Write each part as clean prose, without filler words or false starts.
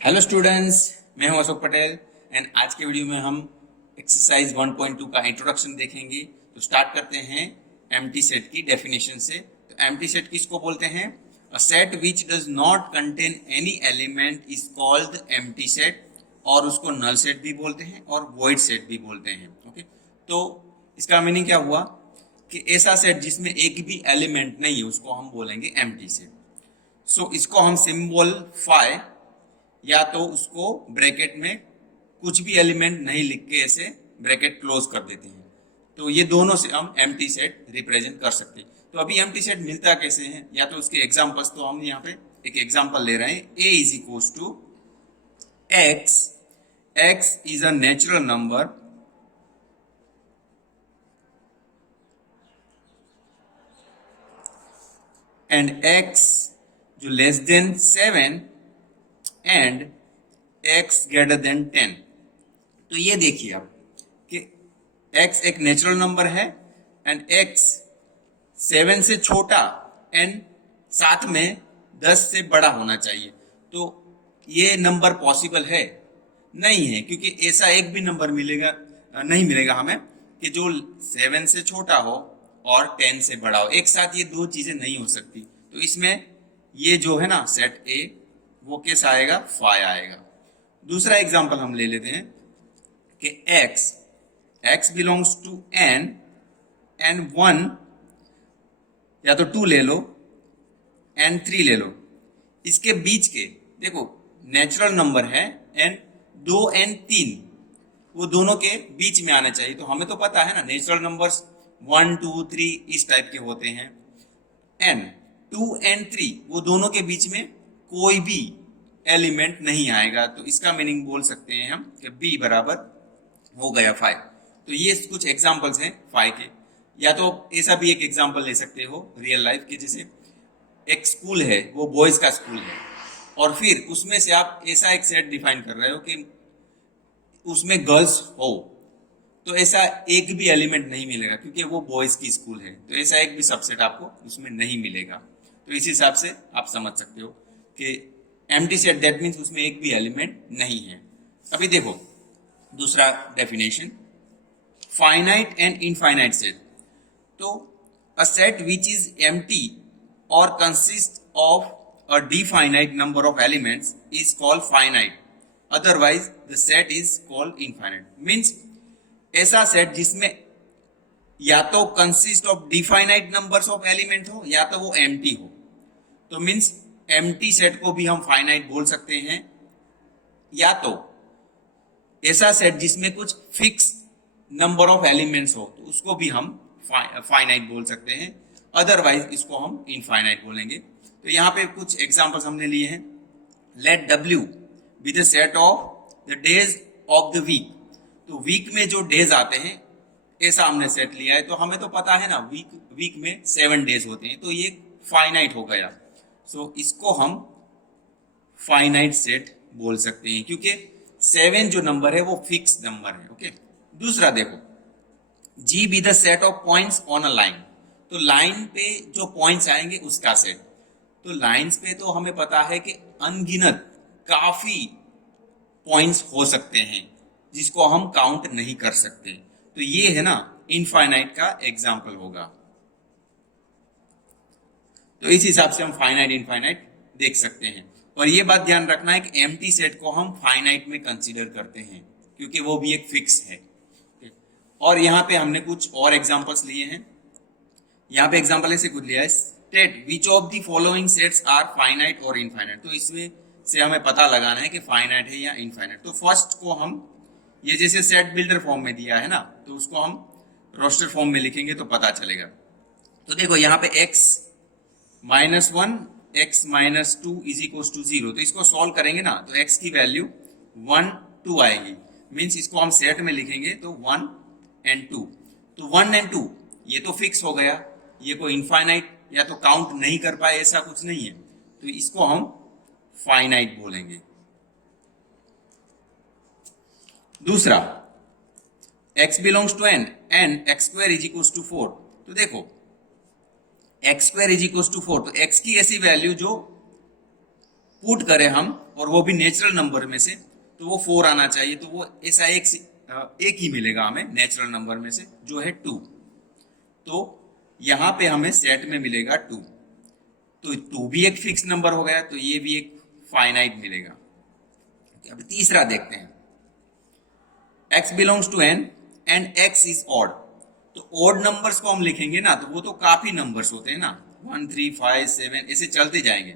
Hello students, मैं हूं Ashok Patel and आज के वीडियो में हम एक्सरसाइज 1.2 का इंट्रोडक्शन देखेंगे। तो स्टार्ट करते हैं एम्प्टी सेट की डेफिनेशन से। तो एम्प्टी सेट किसको बोलते हैं? अ set which does not contain any element is called empty set, और उसको नल सेट भी बोलते हैं और वॉइड सेट भी बोलते हैं। ओके, तो इसका मीनिंग क्या हुआ कि ऐसा सेट जिसमें एक भी एलिमेंट नहीं है उसको हम बोलेंगे एम्प्टी सेट। सो इसको हम सिंबल फाई या तो उसको ब्रैकेट में कुछ भी एलिमेंट नहीं लिख के ऐसे ब्रैकेट क्लोज कर देते हैं। तो ये दोनों से हम एम्प्टी सेट रिप्रेजेंट कर सकते हैं। तो अभी एम्प्टी सेट मिलता कैसे है, या तो उसके एग्जांपल्स, तो हम यहाँ पे एक एग्जांपल ले रहे हैं। a is equals to x, x is a natural number and x जो less than 7 and x greater than 10। तो ये देखिए आप कि x एक नेचुरल नंबर है एंड x 7 से छोटा एंड साथ में 10 से बड़ा होना चाहिए। तो ये नंबर पॉसिबल है? नहीं है, क्योंकि ऐसा एक भी नंबर नहीं मिलेगा हमें कि जो 7 से छोटा हो और 10 से बड़ा हो। एक साथ ये दो चीजें नहीं हो सकती। तो इसमें ये जो है ना सेट ए, वो कैसा आएगा? फाई आएगा। दूसरा एग्जांपल हम ले लेते हैं कि x बिलोंग्स टू n 1 या तो 2 ले लो, n 3 ले लो। इसके बीच के देखो नेचुरल नंबर है एंड 2 n 3, वो दोनों के बीच में आना चाहिए। तो हमें तो पता है ना नेचुरल नंबर्स 1 2 3 इस टाइप के होते हैं। n 2 n 3 वो दोनों के बीच में कोई भी एलिमेंट नहीं आएगा। तो इसका मीनिंग बोल सकते हैं हम कि b बराबर हो गया 5। तो ये कुछ एग्जांपल्स हैं 5 के। या तो ऐसा भी एक एग्जांपल ले सकते हो रियल लाइफ के, जैसे एक स्कूल है, वो बॉयज का स्कूल है, और फिर उसमें से आप ऐसा एक सेट डिफाइन कर रहे हो कि उसमें गर्ल्स हो। तो ऐसा एक भी एलिमेंट नहीं मिलेगा क्योंकि वो बॉयज की स्कूल है। तो ऐसा एक भी सबसेट आपको उसमें नहीं मिलेगा। तो इस हिसाब से आप समझ सकते हो कि एम्प्टी सेट दैट मीन्स उसमें एक भी एलिमेंट नहीं है। अभी देखो दूसरा definition, finite and infinite set. तो a set which is empty और consist of a definite number of elements is called finite, otherwise the set is called infinite। means ऐसा सेट जिसमें या तो consist of definite numbers of element हो या तो वो एम्प्टी हो। तो मीन्स एम्प्टी सेट को भी हम फाइनाइट बोल सकते हैं, या तो ऐसा सेट जिसमें कुछ फिक्स नंबर ऑफ एलिमेंट्स हो तो उसको भी हम फाइनाइट बोल सकते हैं, अदरवाइज इसको हम इनफाइनाइट बोलेंगे। तो यहाँ पे कुछ एग्जांपल्स हमने लिए हैं। Let W be the set of the days of the week. तो वीक में जो डेज आते हैं ऐसा हमने सेट लिया है। तो हमें तो पता है ना वीक में 7 डेज होते हैं, तो ये फाइनाइट हो गया। सो इसको हम फाइनाइट सेट बोल सकते हैं क्योंकि 7 जो नंबर है वो फिक्स नंबर है। ओके, दूसरा देखो, G B the set of points on a line. तो लाइन पे जो पॉइंट्स आएंगे उसका सेट। तो लाइंस पे तो हमें पता है कि अनगिनत काफी पॉइंट्स हो सकते हैं जिसको हम काउंट नहीं कर सकते। तो ये है ना इनफाइनाइट का एग्जाम्पल होगा। तो इस हिसाब से हम फाइनाइट इनफाइनाइट देख सकते हैं। और ये बात ध्यान रखना है कि एम्प्टी सेट को हम फाइनाइट में कंसीडर करते हैं क्योंकि वो भी एक फिक्स है। और यहाँ पे हमने कुछ और एग्जाम्पल्स लिए हैं। यहाँ पे एग्जाम्पल ऐसे कुछ लिया है, state which of the following sets are finite और इनफाइनाइट। तो इसमें से हमें पता लगाना है कि फाइनाइट है या इनफाइनाइट। तो फर्स्ट को हम ये जैसे सेट बिल्डर फॉर्म में दिया है ना, तो उसको हम रोस्टर फॉर्म में लिखेंगे तो पता चलेगा। तो देखो यहाँ पे x -1 x -2 is equal to 0। तो इसको सॉल्व करेंगे ना तो x की वैल्यू 1 2 आएगी। मीन्स इसको हम सेट में लिखेंगे तो 1 and 2। तो 1 and 2 ये तो फिक्स हो गया, ये कोई इनफाइनाइट या तो काउंट नहीं कर पाए ऐसा कुछ नहीं है। तो इसको हम फाइनाइट बोलेंगे। दूसरा, x belongs to n and x square is equal to 4। तो देखो x square is equal to 4, तो x की ऐसी वैल्यू जो पुट करें हम और वो भी नेचुरल नंबर में से, तो वो 4 आना चाहिए। तो वो ऐसा एक ही मिलेगा हमें नेचुरल नंबर में से, जो है 2। तो यहाँ पे हमें सेट में मिलेगा 2। तो 2 भी एक फिक्स नंबर हो गया, तो ये भी एक फाइनाइट मिलेगा। अब तीसरा देखते हैं, x belongs to n and x is odd. तो ऑड नंबर्स को हम लिखेंगे ना, तो वो तो काफी नंबर्स होते हैं ना, 1 3 5 7 ऐसे चलते जाएंगे।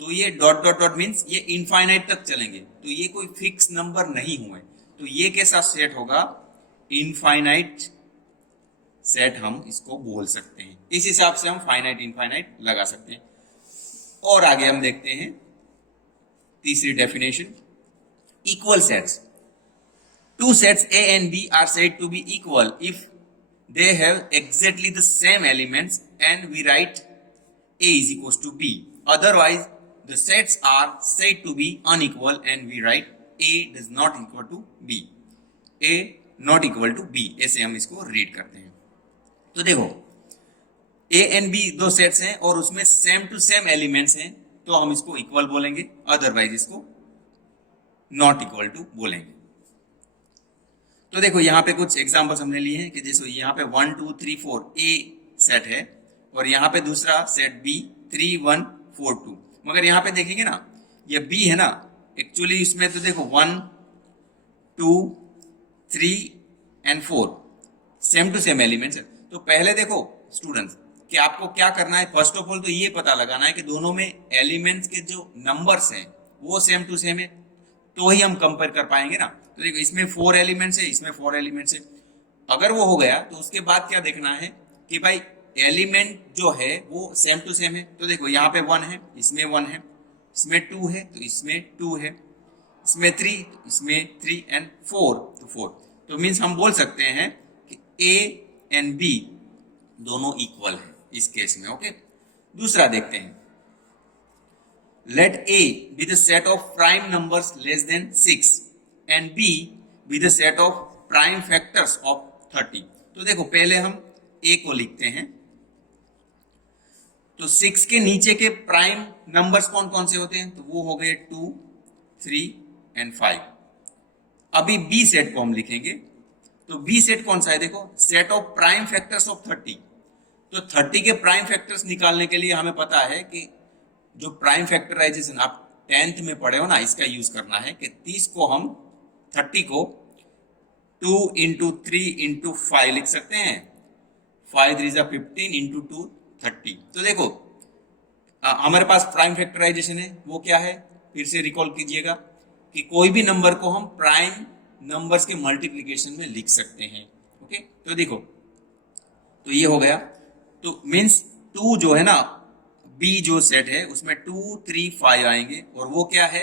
तो ये डॉट डॉट डॉट मीन्स ये इनफाइनाइट तक चलेंगे, तो ये कोई फिक्स नंबर नहीं हुए। तो ये कैसा सेट होगा, इनफाइनाइट सेट हम इसको बोल सकते हैं। इस हिसाब से हम फाइनाइट इनफाइनाइट लगा सकते हैं। और आगे हम देखते हैं तीसरी definition, equal sets. Two sets A and B are said to be equal if they have exactly the same elements and we write A is equals to B. Otherwise, the sets are said to be unequal and we write A does not equal to B. A not equal to B. ऐसे हम इसको read करते हैं। तो देखो A and B दो sets हैं और उसमें सेम टू सेम एलिमेंट्स हैं, तो हम इसको इक्वल बोलेंगे, अदरवाइज इसको नॉट इक्वल टू बोलेंगे। तो देखो यहाँ पे कुछ एग्जांपल्स हमने लिए हैं कि जैसे यहाँ पे 1 2 3 4 ए सेट है और यहाँ पे दूसरा सेट बी 3 1 4 2। मगर यहाँ पे देखेंगे ना, ये बी है ना, एक्चुअली इसमें तो देखो 1 2 3 and 4 same to same elements है। तो पहले देखो स्टूडेंट्स कि आपको क्या करना है, फर्स्ट ऑफ ऑल तो ये पता लगाना है कि दोनों में एलिमेंट्स के जो नंबर्स हैं वो सेम टू सेम है, तो ही हम कंपेयर कर पाएंगे ना। तो देखो इसमें 4 एलिमेंट्स है, इसमें 4 एलिमेंट्स है। अगर वो हो गया तो उसके बाद क्या देखना है कि भाई एलिमेंट जो है वो सेम टू सेम है। तो देखो यहाँ पे 1 है, इसमें 1 है, इसमें 2 है तो इसमें 2 है, इसमें 3 तो इसमें 3 एंड 4 तो 4। तो मीन्स हम बोल सकते हैं कि ए एंड बी दोनों इक्वल है इस केस में। ओके, दूसरा देखते हैं, let A be the set of prime numbers less than 6 and B be the set of prime factors of 30। तो देखो पहले हम A को लिखते हैं, तो 6 के नीचे के प्राइम नंबर्स कौन कौन से होते हैं, तो वो हो गए 2 3 एंड 5। अभी B सेट को हम लिखेंगे, तो B सेट कौन सा है, देखो set of prime factors of 30। तो 30 के प्राइम फैक्टर्स निकालने के लिए हमें पता है कि जो प्राइम फैक्टराइजेशन आप 10th में पढ़े हो ना, इसका यूज करना है कि 30 को हम 30 को 2 इंटू 3 इंटू 5 लिख सकते हैं, 5 3 15 इंटू 2 30। तो देखो हमारे पास प्राइम फैक्टराइजेशन है, वो क्या है, फिर से रिकॉल कीजिएगा कि कोई भी नंबर को हम प्राइम नंबर्स के मल्टीप्लीकेशन में लिख सकते हैं। ओके, तो देखो तो ये हो गया, तो मीन्स 2 जो है ना, बी जो सेट है उसमें 2 3 5 आएंगे और वो क्या है,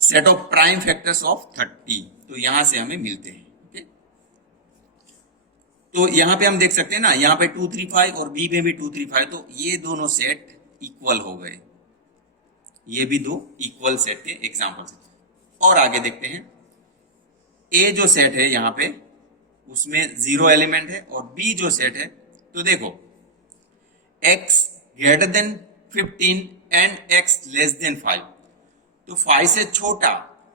set of prime factors of 30। तो यहां से हमें मिलते हैं। ओके, तो यहां पे हम देख सकते हैं ना, यहां पे 2 3 5 और बी में भी 2 3 5, तो ये दोनों सेट इक्वल हो गए। ये भी दो इक्वल सेट के एग्जांपल्स हैं। और आगे देखते हैं, ए जो सेट है यहां पे उसमें 0 एलिमेंट है और बी जो सेट है, तो देखो x greater then 15 and x less than 5। तो 5 से छोटा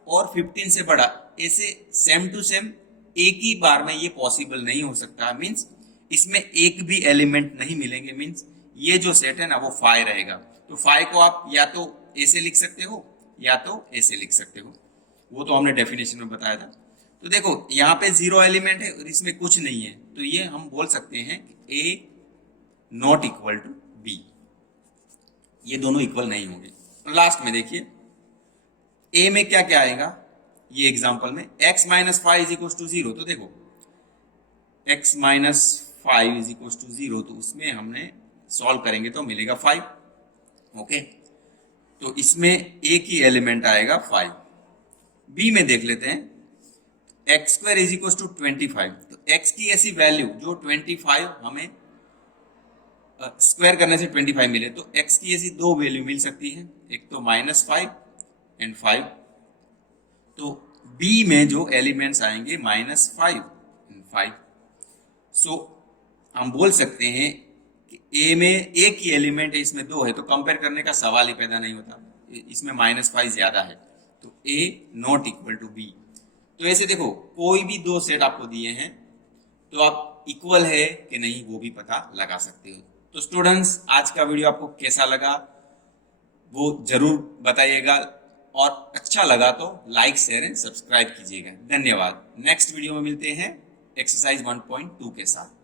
और 15 से बड़ा, ऐसे सेम टू सेम एक ही बार में ये पॉसिबल नहीं हो सकता। मींस इसमें एक भी एलिमेंट नहीं मिलेंगे, मींस ये जो सेट है ना वो 5 रहेगा। तो 5 को आप या तो ऐसे लिख सकते हो या तो ऐसे लिख सकते हो, वो तो हमने डेफिनेशन में बताया था। तो देखो यहाँ पे 0 एलिमेंट है और इसमें कुछ नहीं है, तो ये हम बोल सकते हैं कि A not equal to B, ये दोनों इक्वल नहीं होंगे। लास्ट में देखिए A में क्या क्या आएगा, ये एग्जांपल में x minus 5 is equal to 0। तो देखो x minus 5 is equal to 0, तो उसमें हमने सॉल्व करेंगे तो मिलेगा 5। ओके, तो इसमें एक ही एलिमेंट आएगा 5। B में देख लेते हैं, x square is equal to 25। तो x की ऐसी वैल्यू जो 25 हमें स्क्वायर करने से 25 मिले, तो x की ऐसी दो वैल्यू मिल सकती है, एक तो -5 एंड 5। तो b में जो एलिमेंट्स आएंगे -5 एंड 5। सो हम बोल सकते हैं कि ए में एक ही एलिमेंट है, इसमें दो है, तो कंपेयर करने का सवाल ही पैदा नहीं होता। इसमें -5 ज्यादा है, तो ए नॉट इक्वल टू बी। तो ऐसे देखो, कोई भी दो सेट आपको दिए हैं तो आप इक्वल है कि नहीं वो भी पता लगा सकते हो। तो स्टूडेंट्स, आज का वीडियो आपको कैसा लगा वो जरूर बताइएगा, और अच्छा लगा तो लाइक शेयर एंड सब्सक्राइब कीजिएगा। धन्यवाद। नेक्स्ट वीडियो में मिलते हैं एक्सरसाइज 1.2 के साथ।